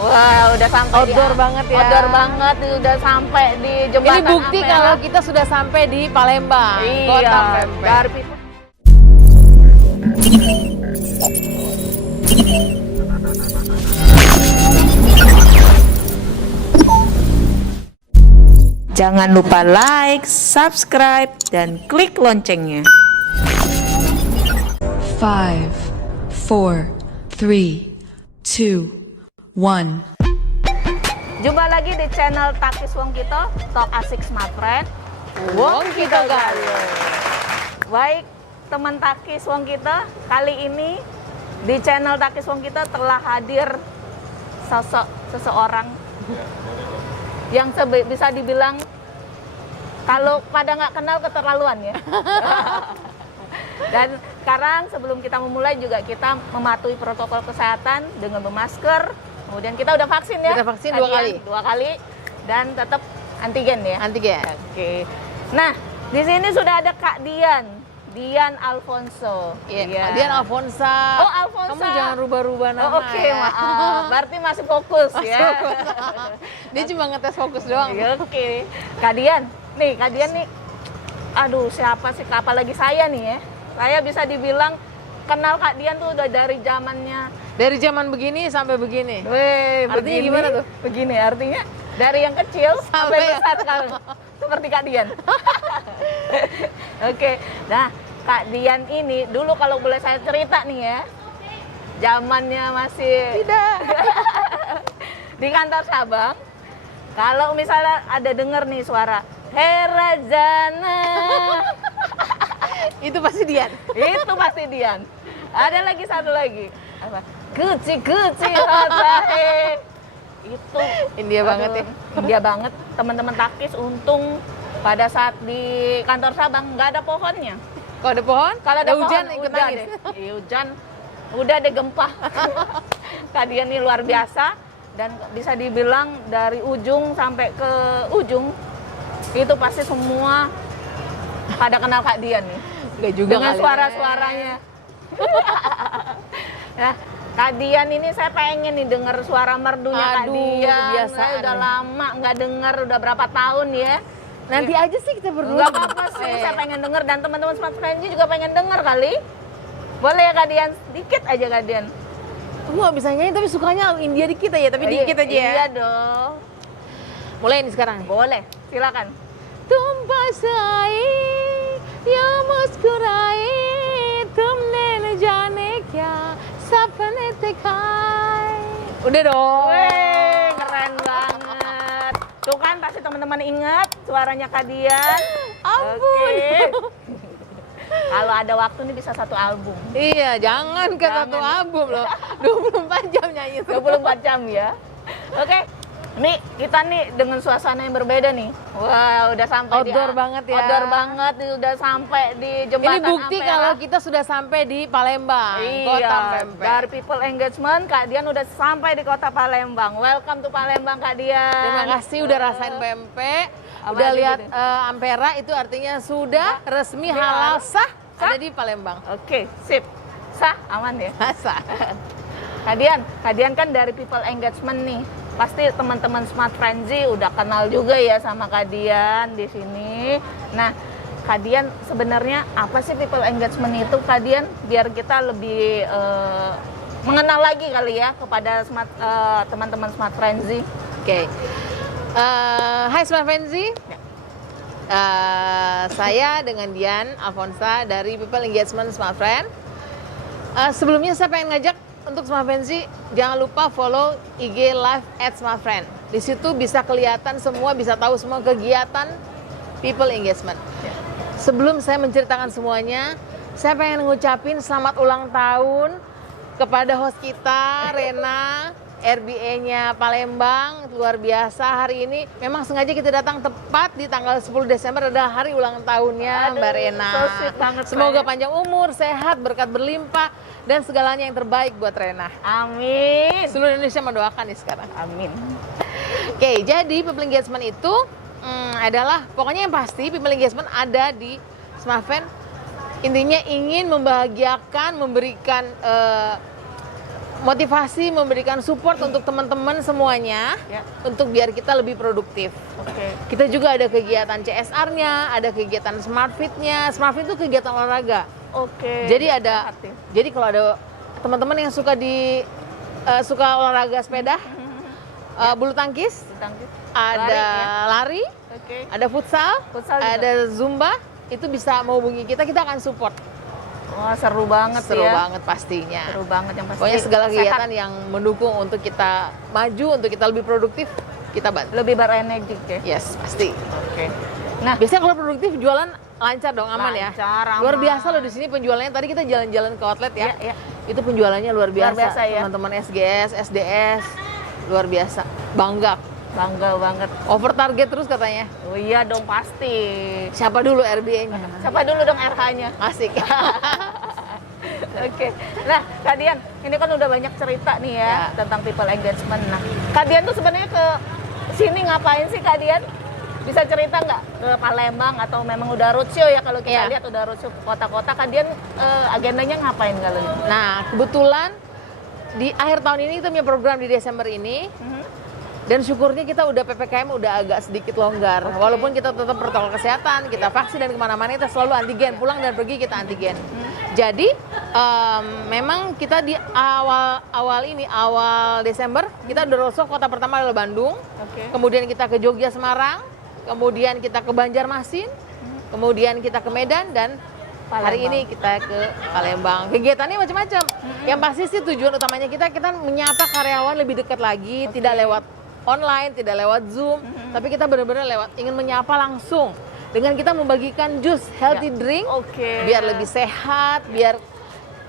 Wah, udah sampai Outdoor banget ya. Outdoor banget, udah sampai di jembatan. Ini bukti Ampera. kalau kita sudah sampai di Palembang, kota Iya, pempek. dari People. Jangan lupa like, subscribe, dan klik loncengnya. 5, 4, 3, 2, 1. Jumpa lagi di channel Takis Wong Kito, Talk Asik Smart Friend. Wong Kito Galuh. Baik, teman Takis Wong Kito, kali ini di channel Takis Wong Kito telah hadir seseorang yang bisa dibilang kalau pada nggak kenal keterlaluan ya. Dan sekarang sebelum kita memulai juga kita mematuhi protokol kesehatan dengan bermasker. Kemudian kita udah vaksin ya. Udah vaksin 2 kali. 2 kali dan tetap antigen ya. Antigen. Oke. Nah, di sini sudah ada Kak Dian Alfonso. Iya. Dian Alfonsa. Oh, Alfonsa. Kamu jangan rubah-rubah nama. Oh, oke, maaf. Berarti masih fokus ya. Dia cuma ngetes fokus doang. Oke. Kak Dian. Nih, Kak Dian nih. Aduh, siapa sih? Apalagi saya nih ya. Saya bisa dibilang kenal Kak Dian tuh udah dari zamannya. Dari zaman begini sampai begini. Weh, Artinya begini, gimana tuh? Begini artinya dari yang kecil sampai besar sekarang. Seperti Kak Dian. Oke. Nah, Kak Dian ini dulu kalau boleh saya cerita nih ya. Zamannya masih Tidak. di kantor Sabang. Kalau misalnya ada denger nih suara Herajana, Itu pasti Dian. itu pasti Dian. Ada lagi satu lagi. Apa? Kuci hatahe. Itu India banget ya. India banget. Teman-teman Takis untung pada saat di kantor Sabang nggak ada pohonnya. Kalau ada pohon, Kalau ada hujan pohon, ikut hujan. nangis. Iya, hujan. Udah ada gempa. Kalian ini luar biasa dan bisa dibilang dari ujung sampai ke ujung itu pasti semua pada kenal Kak Dian nih. Enggak juga Dengan kali ya. suara-suaranya. Nah, Kak Dian ini saya pengen nih denger suara merdunya Kak Aduh, Dian. kebiasaan Saya udah nih. lama nggak denger, udah berapa tahun ya. Nanti aja sih kita berdua. Nggak apa-apa sih, saya pengen denger dan teman-teman Smart Friends juga pengen denger kali. Boleh ya Kak Dian? Dikit aja Kak Dian. Aku nggak bisa nyanyi tapi sukanya India dikit aja, tapi dikit aja ya. Iya dong. Mulai nih sekarang. Boleh, silakan. तुम पास आई या मुस्कुराए तुमने न जाने क्या सपने दिखाए. Udah dong. Weh, keren banget. Tuh kan pasti teman-teman ingat suaranya Kak Dian. Ampun. Oke. Kalau ada waktu nih bisa satu album. Iya, jangan ke satu Jangan. album loh. 24 jam nyanyi. 24 jam ya. Oke. Nih, kita nih dengan suasana yang berbeda nih. Wah, udah sampai Outdoor banget ya. Outdoor banget, udah sampai di jembatan Ini bukti Ampera. kalau kita sudah sampai di Palembang, kota Iya, pempek. dari People Engagement, Kak Dian udah sampai di kota Palembang. Welcome to Palembang, Kak Dian. Terima kasih udah rasain pempek, Apa udah lagi lihat gitu? Ampera, itu artinya sudah resmi halal sah ada di Palembang. Oke, sip. Sah, aman ya. Sah. Kak Dian kan dari People Engagement nih. Pasti teman-teman Smart Frenzy udah kenal juga ya sama Kak Dian di sini. Nah, Kak Dian sebenarnya apa sih People Engagement itu, Kak Dian? Biar kita lebih mengenal lagi kali ya kepada teman-teman Smart Frenzy. Oke. Hai Smart Frenzy. Saya dengan Dian Alfonsa dari People Engagement Smart Friend. Sebelumnya saya pengen ngajak untuk Smart Frenzy, jangan lupa follow IG Live @smartfriend. Di situ bisa kelihatan semua, bisa tahu semua kegiatan People Engagement. Sebelum saya menceritakan semuanya, saya pengen ngucapin selamat ulang tahun kepada host kita, Rena, RBA-nya Palembang, luar biasa hari ini. Memang sengaja kita datang tepat di tanggal 10 Desember adalah hari ulang tahunnya Mbak Rena. So sweet banget, Semoga Mbak. panjang umur, sehat, berkat berlimpah, dan segalanya yang terbaik buat Rena. Amin. Seluruh Indonesia mendoakan nih sekarang. Amin. Oke, jadi People Engagement itu adalah, pokoknya yang pasti People Engagement ada di Smartfriend. Intinya ingin membahagiakan, memberikan motivasi, memberikan support untuk teman-teman semuanya, Ya. untuk biar kita lebih produktif. Oke. Kita juga ada kegiatan CSR-nya, ada kegiatan Smart Fit-nya. Smart Fit itu kegiatan olahraga. Oke. Jadi ada, Hati. jadi kalau ada teman-teman yang suka suka olahraga sepeda, bulu tangkis, Tangkis. ada Lari, ya. lari, Oke. ada futsal, Futsal juga. ada zumba, itu bisa menghubungi kita akan support. Wah, seru banget Seru ya. banget pastinya. Seru banget yang pasti. Pokoknya segala sehat. kegiatan yang mendukung untuk kita maju, untuk kita lebih produktif, kita bantu. Lebih berenergi ya. Yes, pasti. Oke. Nah, Biasanya kalau produktif jualan lancar dong, aman ya. Lancar, aman. Luar biasa loh di sini penjualannya. Tadi kita jalan-jalan ke outlet ya. Iya, iya. Itu penjualannya luar biasa. biasa ya. Teman-teman SGS, SDS, luar biasa. Bangga. bangga banget. Over target terus katanya. Oh iya dong pasti. Siapa dulu RBA-nya? Siapa dulu dong RH-nya? Asik. Oke. Nah, Kak Dian, ini kan udah banyak cerita nih ya, tentang people engagement. Nah, Kak Dian tuh sebenarnya ke sini ngapain sih Kak Dian? Bisa cerita nggak ke Palembang atau memang udah roadshow ya, kalau kita Iya. lihat udah roadshow ke kota-kota. Kak Dian agendanya ngapain kalau ini? Nah, kebetulan di akhir tahun ini kita punya program di Desember ini. Dan syukurnya kita udah PPKM udah agak sedikit longgar. Oke. Walaupun kita tetap protokol kesehatan, kita vaksin dan kemana-mana kita selalu antigen. Pulang dan pergi kita antigen. Jadi memang kita di awal Desember kita udah roadshow. Kota pertama adalah Bandung. Oke. Kemudian kita ke Jogja, Semarang. Kemudian kita ke Banjarmasin. Kemudian kita ke Medan dan hari ini kita ke Palembang. Kegiatannya macam-macam. Yang pasti sih tujuan utamanya kita menyapa karyawan lebih dekat lagi, tidak lewat online, tidak lewat Zoom, tapi kita benar-benar ingin menyapa langsung dengan kita membagikan jus healthy drink, Oke. biar lebih sehat, biar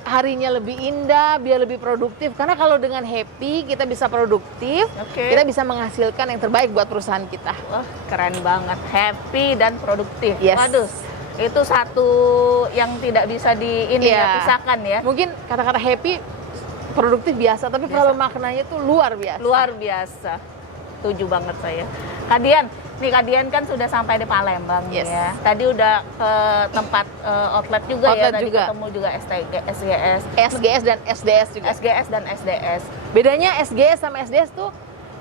harinya lebih indah, biar lebih produktif. Karena kalau dengan happy kita bisa produktif, Oke. kita bisa menghasilkan yang terbaik buat perusahaan kita. Wah, keren banget. Happy dan produktif. Yes. Waduh, itu satu yang tidak bisa Iya. pisahkan ya. Mungkin kata-kata happy, produktif biasa, tapi kalau maknanya itu luar biasa. Luar biasa. Setuju banget saya. Kak Dian, nih Kak Dian kan sudah sampai di Palembang Yes. ya. Tadi udah ke tempat outlet juga ya. Outlet Tadi juga. ketemu juga SGS. SGS dan SDS juga. SGS dan SDS. Bedanya SGS sama SDS tuh,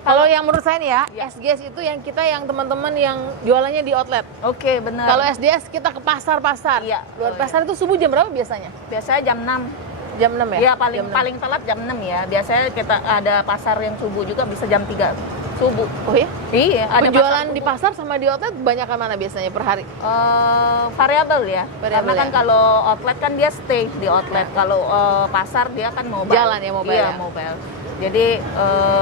kalau yang menurut saya nih ya, Ya. SGS itu yang kita yang teman-teman yang jualannya di outlet. Oke, benar. Kalau SDS kita ke pasar-pasar. Iya. Luar Oh, pasar itu subuh jam berapa biasanya? biasanya jam 6. Jam 6 ya? Iya, paling Jam 6. paling telat jam 6 ya. Biasanya kita ada pasar yang subuh juga bisa jam 3 subuh. Oh ya? Iya, ada Penjualan pasar di subuh. pasar sama di outlet banyakan mana biasanya per hari? Variabel ya. Variabel Karena kan ya. kalau outlet kan dia stay di outlet. Kalau pasar dia kan mobile. Jalan ya, mobile Iya, ya. mobile. Jadi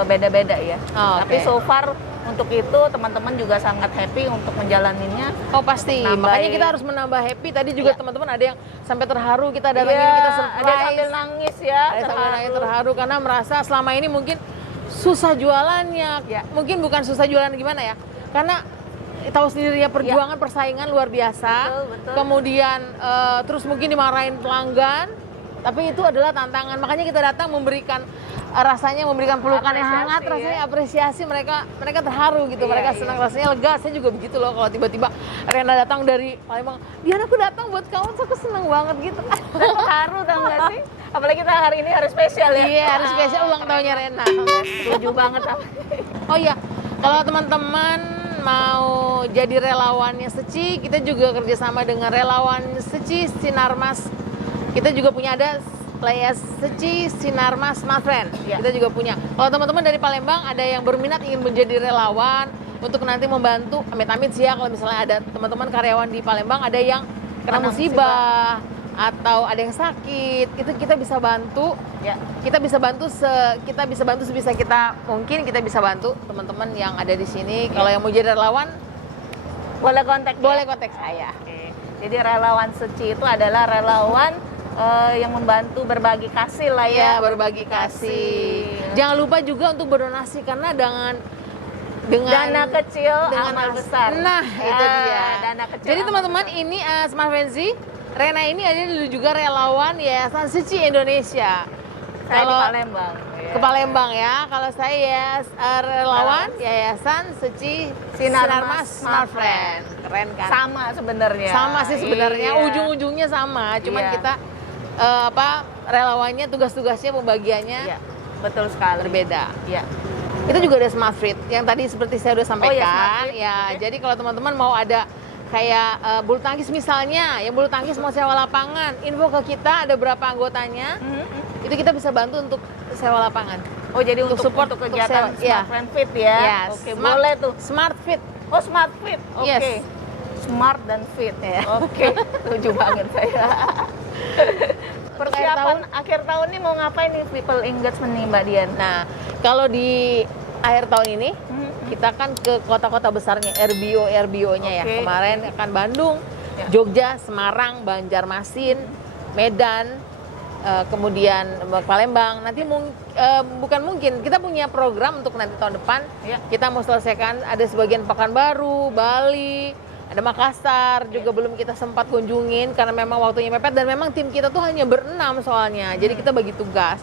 beda-beda ya. Oh, Tapi oke. so far untuk itu teman-teman juga sangat happy untuk menjalaninya. Oh pasti, Nambahin. makanya kita harus menambah happy. Tadi juga Iya. teman-teman ada yang sampai terharu, kita datangin, Iya, kita surprise. ada yang sambil nangis ya, Ada yang sambil nangis terharu karena merasa selama ini mungkin susah jualannya. Ya. Mungkin bukan susah jualan gimana ya, karena tahu sendiri ya perjuangan persaingan luar biasa. Betul, betul. Kemudian terus mungkin dimarahin pelanggan, tapi itu adalah tantangan. Makanya kita datang memberikan rasanya memberikan pelukan yang Apresiasi, hangat, ya. rasanya apresiasi, mereka terharu gitu, Iya, mereka iya. senang, rasanya lega. Saya juga begitu loh kalau tiba-tiba Rena datang dari Palembang, Dian aku datang buat kamu, terus aku senang banget gitu. Terharu tau gak sih? Apalagi kita hari ini hari spesial ya. Iya, harus spesial ulang tahunnya Rena. Setuju banget sama. Oh iya, kalau teman-teman mau jadi relawannya Seci, kita juga kerjasama dengan relawan Seci Sinarmas. Kita juga punya ada Layas Seci Sinarmas Smart Friend. Ya. Kita juga punya. Kalau teman-teman dari Palembang ada yang berminat ingin menjadi relawan untuk nanti membantu, amit-amit sih ya kalau misalnya ada teman-teman karyawan di Palembang ada yang kena Kena musibah atau ada yang sakit, itu kita bisa bantu. Ya. Kita bisa bantu sebisa kita mungkin, kita bisa bantu teman-teman yang ada di sini. Kalau yang mau jadi relawan Boleh kontak. boleh ya? kontak saya. Oke. Jadi relawan Seci itu adalah relawan yang membantu berbagi kasih lah Ya, ya. berbagi kasih. Jangan lupa juga untuk berdonasi karena dengan Dana kecil, dengan amal besar. Nah, itu dia. Dana kecil. Jadi amal teman-teman ini Smart Fancy, Rena ini ada juga relawan Yayasan Seci Indonesia. besar. Saya di Palembang. Iya. Ke Palembang ya. Kalau saya ya relawan Yayasan Seci Sinarmas Smart Friend. Keren kan? Sama sebenarnya. Sama sih sebenarnya, Iya. ujung-ujungnya sama. Cuman Iya. kita relawannya tugas-tugasnya pembagiannya Iya. betul sekali. berbeda. Ya. Itu juga ada Smart Fit yang tadi seperti saya udah sampaikan. Smart Fit. Ya, Oke. jadi kalau teman-teman mau ada kayak bulu tangkis misalnya, yang bulu tangkis mau sewa lapangan, info ke kita ada berapa anggotanya, itu kita bisa bantu untuk sewa lapangan. Oh, jadi untuk support, untuk untuk kegiatan sewa, iya. Smart Friend Fit ya. Yes. Oke, boleh tuh. Smart Fit. Oh, Smart Fit. Oke. Yes. Smart dan fit. Ya. Oke, setuju banget saya. Persiapan akhir tahun ini mau ngapain nih People Engagement nih Mbak Dian? Nah, kalau di akhir tahun ini kita kan ke kota-kota besarnya, RBO-nya ya. Oke. Kemarin akan Bandung, Ya. Jogja, Semarang, Banjarmasin, Medan, kemudian Palembang. Nanti bukan mungkin, kita punya program untuk nanti tahun depan. Ya. Kita mau selesaikan ada sebagian Pekanbaru, Bali, ada Makassar juga belum kita sempat kunjungin karena memang waktunya mepet dan memang tim kita tuh hanya berenam soalnya. Jadi kita bagi tugas.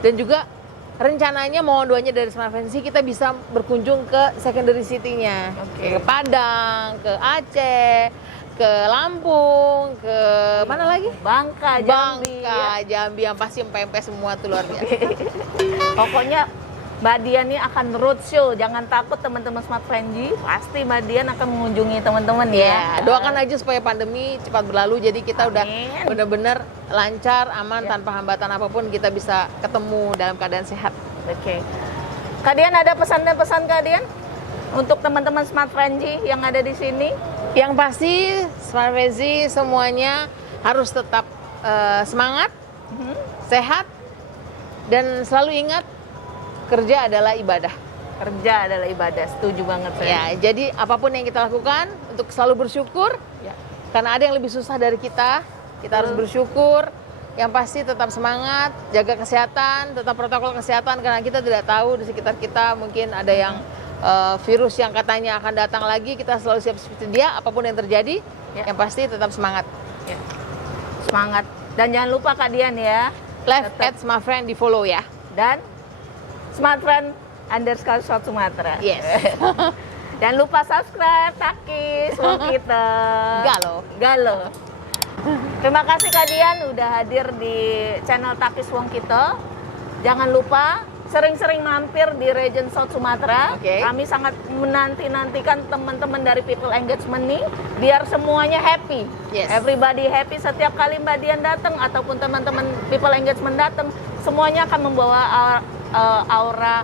Dan juga rencananya mohon doanya dari Smart Fancy kita bisa berkunjung ke secondary city-nya. Oke. Ke Padang, ke Aceh, ke Lampung, ke mana lagi? Bangka, Jambi. Bangka, Jambi yang pasti empempe semua tuh luar biasa. Pokoknya Mbak Dian ini akan roadshow. Jangan takut teman-teman Smart Friendly. Pasti Mbak Dian akan mengunjungi teman-teman Ya, ya. doakan aja supaya pandemi cepat berlalu jadi kita udah Amin. benar-benar lancar, aman Ya. tanpa hambatan apapun kita bisa ketemu dalam keadaan sehat. Oke. Kak Dian ada pesan dan pesan Kak Dian untuk teman-teman Smart Friendly yang ada di sini? Yang pasti Smart Fancy semuanya harus tetap semangat, sehat dan selalu ingat kerja adalah ibadah. Kerja adalah ibadah. Setuju banget saya. Ya, jadi apapun yang kita lakukan untuk selalu bersyukur. Ya. Karena ada yang lebih susah dari kita harus bersyukur. Yang pasti tetap semangat, jaga kesehatan, tetap protokol kesehatan karena kita tidak tahu di sekitar kita mungkin ada yang virus yang katanya akan datang lagi. Kita selalu siap sedia apapun yang terjadi. Ya. Yang pasti tetap semangat. Ya. Semangat. Dan jangan lupa Kak Dian ya. Live Tetap. at my friend di follow ya. Dan Smart Friend _ Sumatera. Yes. Jangan lupa subscribe Takis Wong kita. Galo. Terima kasih Kak Dian udah hadir di channel Takis Wong kita. Jangan lupa sering-sering mampir di Region South Sumatera. Oke. Kami sangat menanti-nantikan teman-teman dari People Engagement nih biar semuanya happy. Yes. Everybody happy setiap kali Mbak Dian datang ataupun teman-teman People Engagement datang, semuanya akan membawa aura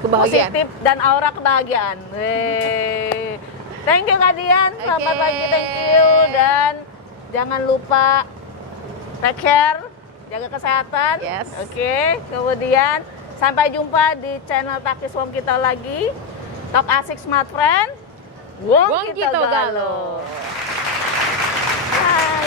Kebahagiaan. positif dan aura kebahagiaan. Wey. Thank you Kak Dian, selamat Oke. pagi, thank you. Dan jangan lupa take care, jaga kesehatan. Yes. Oke, kemudian sampai jumpa di channel Takis Wong kita lagi. Talk asik Smart Friend. Wong kita galo. Bye.